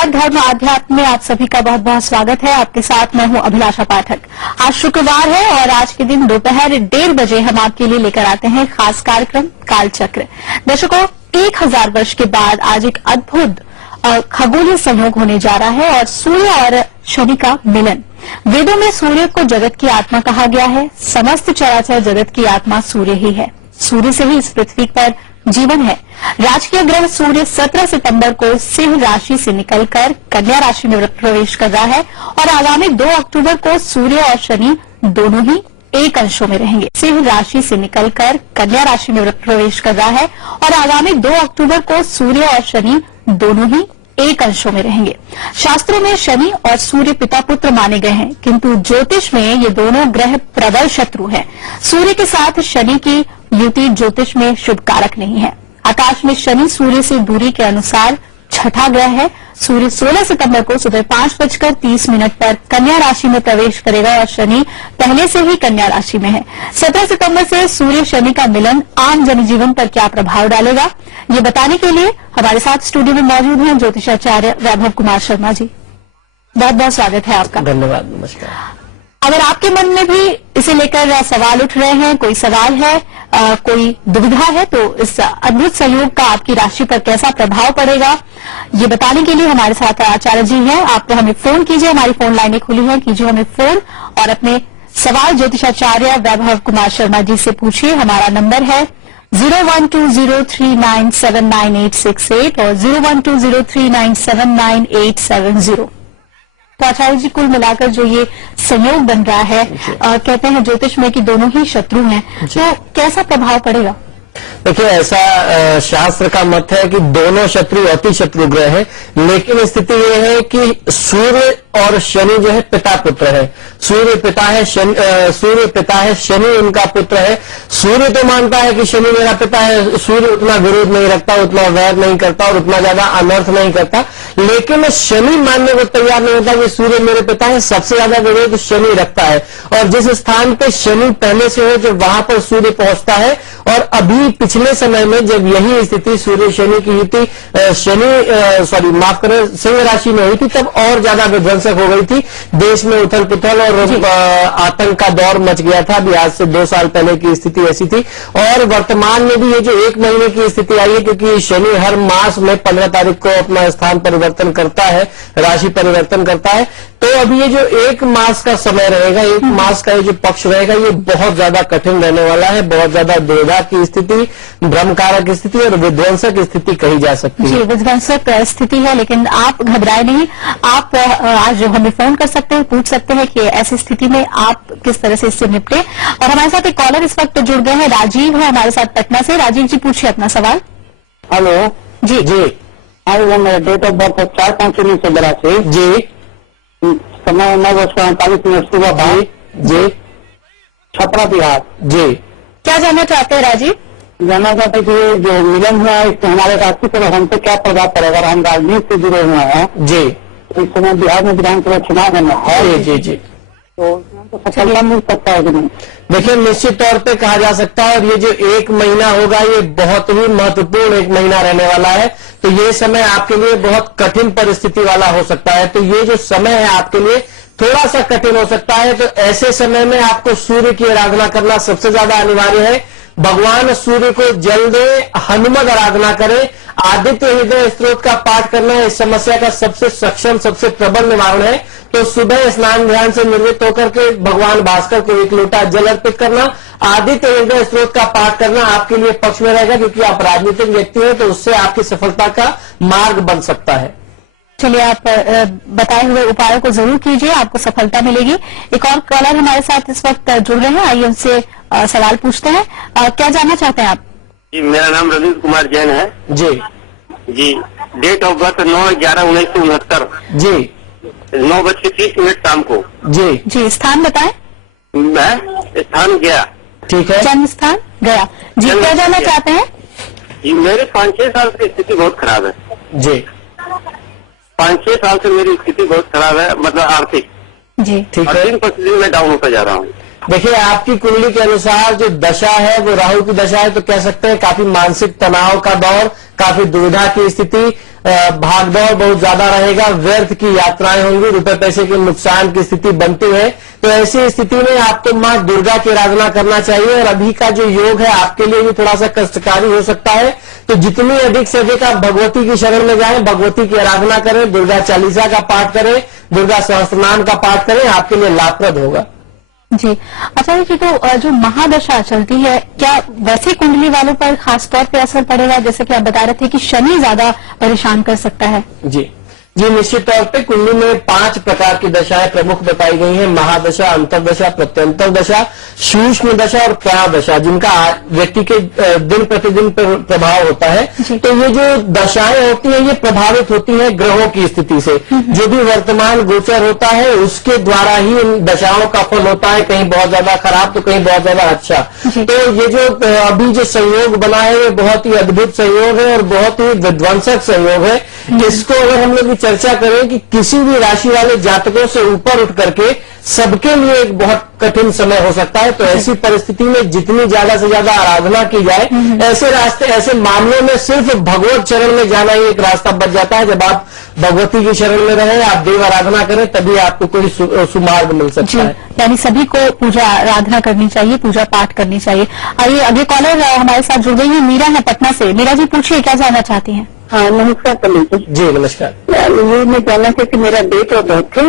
नमस्कार, धर्म आध्यात्म में आप सभी का बहुत बहुत स्वागत है। आपके साथ मैं हूं अभिलाषा पाठक। आज शुक्रवार है और आज के दिन दोपहर 1:30 बजे हम आपके लिए लेकर आते हैं खास कार्यक्रम कालचक्र। दर्शकों, 1000 वर्ष के बाद आज एक अद्भुत खगोलीय संयोग होने जा रहा है और सूर्य और शनि का मिलन। वेदों में सूर्य को जगत की आत्मा कहा गया है। समस्त चराचर जगत की आत्मा सूर्य ही है। सूर्य से ही इस पृथ्वी पर जीवन है। राजकीय ग्रह सूर्य 17 सितंबर को सिंह राशि से निकलकर कन्या राशि में प्रवेश कर रहा है और आगामी 2 अक्टूबर को सूर्य और शनि दोनों ही एक अंशों में रहेंगे। सिंह राशि से निकलकर कन्या राशि में प्रवेश कर रहा है और आगामी 2 अक्टूबर को सूर्य और शनि दोनों ही एक अंशों में रहेंगे। शास्त्रों में शनि और सूर्य पिता पुत्र माने गए हैं, किंतु ज्योतिष में ये दोनों ग्रह प्रबल शत्रु हैं। सूर्य के साथ शनि की युति ज्योतिष में शुभ कारक नहीं है। आकाश में शनि सूर्य से दूरी के अनुसार छठा ग्रह है। सूर्य 16 सितंबर को सुबह 5:30 पर कन्या राशि में प्रवेश करेगा और शनि पहले से ही कन्या राशि में है। 17 सितंबर से सूर्य शनि का मिलन आम जनजीवन पर क्या प्रभाव डालेगा, ये बताने के लिए हमारे साथ स्टूडियो में मौजूद हैं ज्योतिषाचार्य वैभव कुमार शर्मा जी। बहुत बहुत स्वागत है आपका। धन्यवाद, नमस्कार। अगर आपके मन में भी इसे लेकर सवाल उठ रहे हैं, कोई सवाल है, कोई दुविधा है, तो इस अद्भुत संयोग का आपकी राशि पर कैसा प्रभाव पड़ेगा, ये बताने के लिए हमारे साथ आचार्य जी हैं। आप तो हमें फोन कीजिए, हमारी फोन लाइनें खुली हैं, कीजिए हमें फोन और अपने सवाल ज्योतिषाचार्य वैभव कुमार शर्मा जी से पूछिए। हमारा नंबर है 0120397968 और 0120397980। तो आचार्य जी, कुल मिलाकर जो ये संयोग बन रहा है, कहते हैं ज्योतिष में कि दोनों ही शत्रु हैं, तो कैसा प्रभाव पड़ेगा? देखिए, ऐसा शास्त्र का मत है कि दोनों शत्रु अति शत्रु ग्रह है, लेकिन स्थिति ये है कि सूर्य और शनि जो है पिता पुत्र है। सूर्य पिता है, शनि उनका पुत्र है। सूर्य तो मानता है कि शनि मेरा पिता है, सूर्य उतना विरोध नहीं रखता, उतना वैर नहीं करता और उतना ज्यादा अनर्थ नहीं करता, लेकिन शनि मानने को तैयार नहीं होता कि सूर्य मेरे पिता है। सबसे ज्यादा विरोध शनि रखता है और जिस स्थान पे शनि पहले से हो, जब वहां पर सूर्य पहुंचता है, और अभी पिछले समय में जब यही स्थिति सूर्य शनि की युति सिंह राशि में हुई थी, तब और ज्यादा विध्वंसक हो गई थी। देश में उथल पुथल और आतंक का दौर मच गया था। अभी आज से 2 साल पहले की स्थिति ऐसी थी और वर्तमान में भी ये जो 1 महीने की स्थिति आई है, क्योंकि शनि हर मास में 15 तारीख को अपना स्थान परिवर्तन करता है, राशि परिवर्तन करता है। तो अभी ये जो 1 मास का समय रहेगा, 1 मास का ये जो पक्ष रहेगा, ये बहुत ज्यादा कठिन रहने वाला है। बहुत ज्यादा दुविधा की स्थिति, भ्रमकारक स्थिति और विध्वंसक स्थिति कही जा सकती है। जी, विध्वंसक स्थिति है, लेकिन आप घबराए नहीं। आप आज हमें फोन कर सकते हैं, पूछ सकते हैं कि ऐसी स्थिति में आप किस तरह से इससे निपटे। और हमारे साथ एक कॉलर इस वक्त जुड़ गए हैं, राजीव है हमारे साथ पटना से। राजीव जी, पूछिए अपना सवाल। हेलो जी जी। वो मेरा डेट ऑफ बर्थ है 4/5/1982 जी। समय 9:48 सुबह था जी। छपरा बिहार जी। क्या जानना चाहते हैं राजीव? जानना चाहते कि जो मिलन हुआ है इससे हमारे राशि पर हम पे क्या प्रभाव पड़ेगा? अगर हम राजनीति से जुड़े हुए हैं जी, तो इस समय बिहार में विधानसभा चुनाव होना है, जी जी जी, तो इसमें तो सफलता मिल सकता है कि नहीं? देखिए, निश्चित तौर पे कहा जा सकता है और ये जो 1 महीना होगा, ये बहुत ही महत्वपूर्ण 1 महीना रहने वाला है। तो ये समय आपके लिए बहुत कठिन परिस्थिति वाला हो सकता है। तो ये जो समय है आपके लिए थोड़ा सा कठिन हो सकता है। तो ऐसे समय में आपको सूर्य की आराधना करना सबसे ज्यादा अनिवार्य है। भगवान सूर्य को जल दे, हनुमत आराधना करें, आदित्य हृदय स्त्रोत का पाठ करना इस समस्या का सबसे सक्षम, सबसे प्रबल निवारण है। तो सुबह स्नान ध्यान से निवृत्त होकर के भगवान भास्कर को 1 लोटा जल अर्पित करना, आदित्य हृदय स्त्रोत का पाठ करना आपके लिए पक्ष में रहेगा, क्योंकि आप राजनीतिक व्यक्ति हैं, तो उससे आपकी सफलता का मार्ग बन सकता है। चलिए, आप बताए हुए उपायों को जरूर कीजिए, आपको सफलता मिलेगी। एक और कॉलर हमारे साथ इस वक्त जुड़ रहे हैं, आइए उनसे सवाल पूछते हैं। क्या जानना चाहते हैं आप? जी, मेरा नाम रवीश कुमार जैन है। जी जी। डेट ऑफ बर्थ 9/11/1969 जी। 9:30 शाम को। जी जी, स्थान बताएं। मैं स्थान गया। ठीक है। जन्म स्थान गया। जी, क्या जानना चाहते हैं? जी, मेरे 5-6 साल से स्थिति बहुत खराब है। जी। 5-6 साल से मेरी स्थिति बहुत खराब है, मतलब आर्थिक। जी, ठीक और है। दिन प्रतिदिन मैं डाउन होता जा रहा हूँ। देखिए, आपकी कुंडली के अनुसार जो दशा है वो राहु की दशा है, तो कह सकते हैं काफी मानसिक तनाव का दौर, काफी दुविधा की स्थिति, भागदौड़ बहुत ज्यादा रहेगा, व्यर्थ की यात्राएं होंगी, रुपए पैसे के नुकसान की स्थिति बनती है। तो ऐसी स्थिति में आपको मां दुर्गा की आराधना करना चाहिए। और अभी का जो योग है आपके लिए भी थोड़ा सा कष्टकारी हो सकता है, तो जितनी अधिक से अधिक आप भगवती की शरण में जाएं, भगवती की आराधना करें, दुर्गा चालीसा का पाठ करें, दुर्गा सहस्त्रनाम का पाठ करें, आपके लिए लाभप्रद होगा। जी, आचार्य जी, तो जो महादशा चलती है, क्या वैसे कुंडली वालों पर खास तौर पे असर पड़ेगा? जैसे कि आप बता रहे थे कि शनि ज्यादा परेशान कर सकता है। जी, निश्चित तौर पे कुंडली में 5 प्रकार की दशाएं प्रमुख बताई गई हैं: महादशा, अंतर्दशा, प्रत्यंतर दशा, सूक्ष्म दशा और प्राण दशा, जिनका व्यक्ति के दिन प्रतिदिन पर प्रभाव होता है। तो ये जो दशाएं होती हैं ये प्रभावित होती हैं ग्रहों की स्थिति से। जो भी वर्तमान गोचर होता है उसके द्वारा ही इन दशाओं का फल होता है, कहीं बहुत ज्यादा खराब तो कहीं बहुत ज्यादा अच्छा। तो ये जो अभी जो संयोग बना है ये बहुत ही अद्भुत संयोग है और बहुत ही विध्वंसक संयोग है। इसको अगर हम लोग चर्चा करें कि किसी भी राशि वाले जातकों से ऊपर उठ करके सबके लिए एक बहुत कठिन समय हो सकता है। तो ऐसी परिस्थिति में जितनी ज्यादा से ज्यादा आराधना की जाए, ऐसे रास्ते, ऐसे मामलों में सिर्फ भगवत चरण में जाना ही एक रास्ता बच जाता है। जब आप भगवती की शरण में रहें, आप देव आराधना करें, तभी आपको कोई सुमार्ग मिल सकता है। यानी सभी को पूजा आराधना करनी चाहिए, पूजा पाठ करनी चाहिए। आइए, अगले कॉलर हमारे साथ जुड़ गई है, मीरा है पटना से। मीरा जी, पूछिए, क्या जानना चाहती हैं? हाँ, नमस्कार पंडित जी। जी नमस्कार। ये मैं जानना चाहती, मेरा डेट ऑफ बर्थ है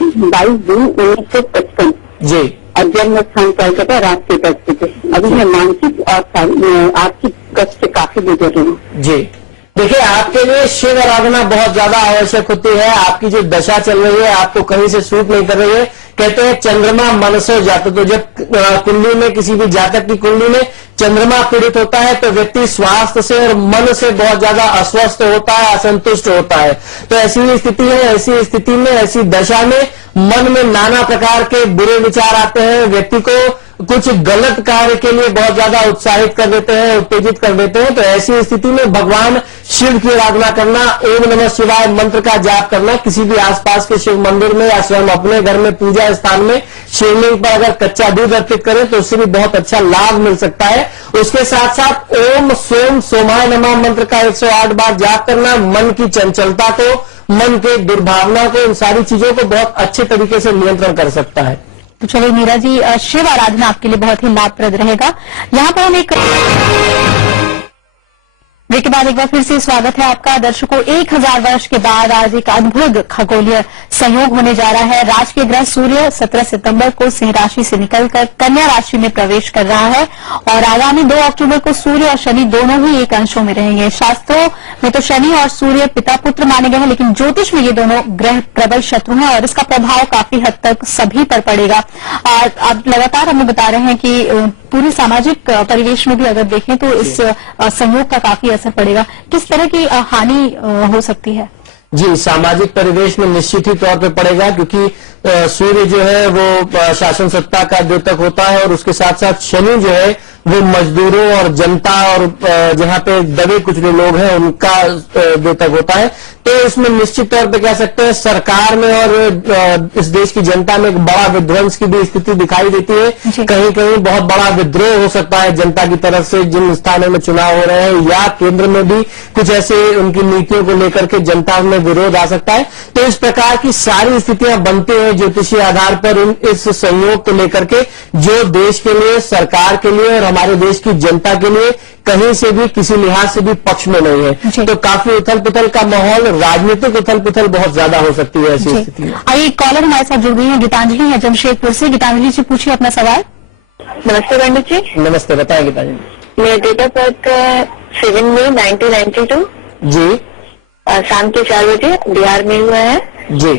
22 जून 1955 जी, और जन्म स्थान कोलकाता, राष्ट्रीय कष्ट थे। अभी मैं मानसिक और आर्थिक कष्ट से काफी गुजर रही हूँ। जी, देखिए, आपके लिए शिव आराधना बहुत ज्यादा आवश्यक होती है। आपकी जो दशा चल रही है आपको कहीं से सूट नहीं कर रही है। कहते हैं चंद्रमा मन से जातक, तो जब कुंडली में किसी भी जातक की कुंडली में चंद्रमा पीड़ित होता है तो व्यक्ति स्वास्थ्य से और मन से बहुत ज्यादा अस्वस्थ होता है, असंतुष्ट होता है। तो ऐसी स्थिति है, ऐसी स्थिति में, ऐसी दशा में मन में नाना प्रकार के बुरे विचार आते हैं, व्यक्ति को कुछ गलत कार्य के लिए बहुत ज्यादा उत्साहित कर देते हैं, उत्तेजित कर देते हैं। तो ऐसी स्थिति में भगवान शिव की आराधना करना, ओम नमः शिवाय मंत्र का जाप करना, किसी भी आसपास के शिव मंदिर में या स्वयं अपने घर में पूजा स्थान में शिवलिंग पर अगर कच्चा दूध अर्पित करें तो उससे भी बहुत अच्छा लाभ मिल सकता है। उसके साथ साथ ओम सोम सोमाय नमः मंत्र का 108 बार जाप करना मन की चंचलता को, मन के दुर्भावना को, इन सारी चीजों को बहुत अच्छे तरीके से नियंत्रण कर सकता है। तो चलो मीरा जी, शिव आराधना आपके लिए बहुत ही लाभप्रद रहेगा। यहाँ पर हम एक ब्रेक के बाद एक बार फिर से स्वागत है आपका। दर्शकों, 1000 वर्ष के बाद आज एक अद्भुत खगोलीय संयोग होने जा रहा है। राजकीय ग्रह सूर्य 17 सितंबर को सिंह राशि से निकलकर कन्या राशि में प्रवेश कर रहा है और आगामी 2 अक्टूबर को सूर्य और शनि दोनों ही एक अंशों में रहेंगे। शास्त्रों में तो शनि और सूर्य पिता पुत्र माने गए हैं, लेकिन ज्योतिष में ये दोनों ग्रह प्रबल शत्रु हैं और इसका प्रभाव काफी हद तक सभी पर पड़ेगा। आप लगातार हमें बता रहे हैं कि पूरे सामाजिक परिवेश में भी अगर देखें तो इस संयोग का काफी असर पड़ेगा। किस तरह की हानि हो सकती है? जी, सामाजिक परिवेश में निश्चित ही तौर पे पड़ेगा, क्योंकि सूर्य जो है वो शासन सत्ता का द्योतक होता है और उसके साथ साथ शनि जो है वो मजदूरों और जनता और जहां पे दबे कुचले लोग हैं उनका द्योतक होता है। तो इसमें निश्चित तौर पे कह सकते हैं सरकार में और इस देश की जनता में एक बड़ा विध्वंस की भी स्थिति दिखाई देती है। कहीं कहीं बहुत बड़ा विद्रोह हो सकता है जनता की तरफ से, जिन स्थानों में चुनाव हो रहे हैं, या केंद्र में भी कुछ ऐसे उनकी नीतियों को लेकर के जनता में विरोध आ सकता है। तो इस प्रकार की सारी स्थितियां बनती हैं ज्योतिषीय आधार पर इस संयोग को लेकर के, जो देश के लिए, सरकार के लिए और हमारे देश की जनता के लिए कहीं से भी किसी लिहाज से भी पक्ष में नहीं है। तो काफी उथल पुथल का माहौल, राजनीतिक उथल पुथल बहुत ज्यादा हो सकती है ऐसी स्थिति में। आइए, कॉलर हमारे साथ जुड़ गई है, गीतांजलि है जमशेदपुर से। गीतांजलि जी, पूछिए अपना सवाल। नमस्ते पंडित जी। नमस्ते, बताएं गीतांजलि। मेरा डेट ऑफ बर्थ 7 मई 1992 जी, शाम के 4 बजे बिहार में हुआ है जी।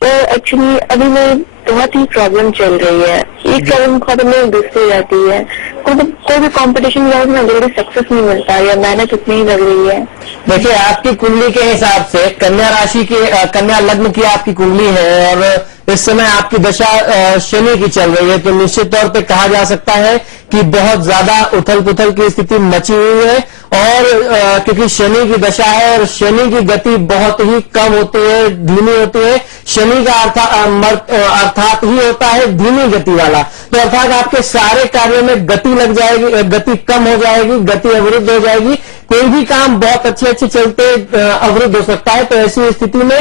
तो एक्चुअली अभी मैं बहुत ही प्रॉब्लम चल रही है। एक प्रॉब्लम खत्म में दूसरी जाती है। कोई भी कंपटीशन में जल्दी सक्सेस नहीं मिलता या मेहनत उतनी ही लग रही है। देखिए, आपकी कुंडली के हिसाब से कन्या राशि की, कन्या लग्न की आपकी कुंडली है और इस समय आपकी दशा शनि की चल रही है, तो निश्चित तौर पे कहा जा सकता है कि बहुत ज्यादा उथल पुथल की स्थिति मची हुई है। और क्योंकि शनि की दशा है और शनि की गति बहुत ही कम होती है, धीमी होती है। शनि का अर्थात ही होता है धीमी गति वाला, तो अर्थात आपके सारे कार्यों में गति लग जाएगी, गति कम हो जाएगी, गति अवरुद्ध हो जाएगी। कोई भी काम बहुत अच्छे चलते अवरुद्ध हो सकता है। तो ऐसी स्थिति में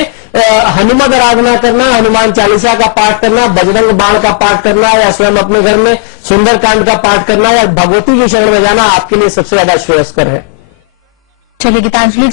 हनुमान आराधना करना, हनुमान चालीसा का पाठ करना, बजरंग बाण का पाठ करना, या स्वयं अपने घर में सुंदरकांड का पाठ करना, या भगवती की शरण में जाना आपके लिए सबसे ज्यादा श्रेयस्कर है। चलिए गीतांजलि जी।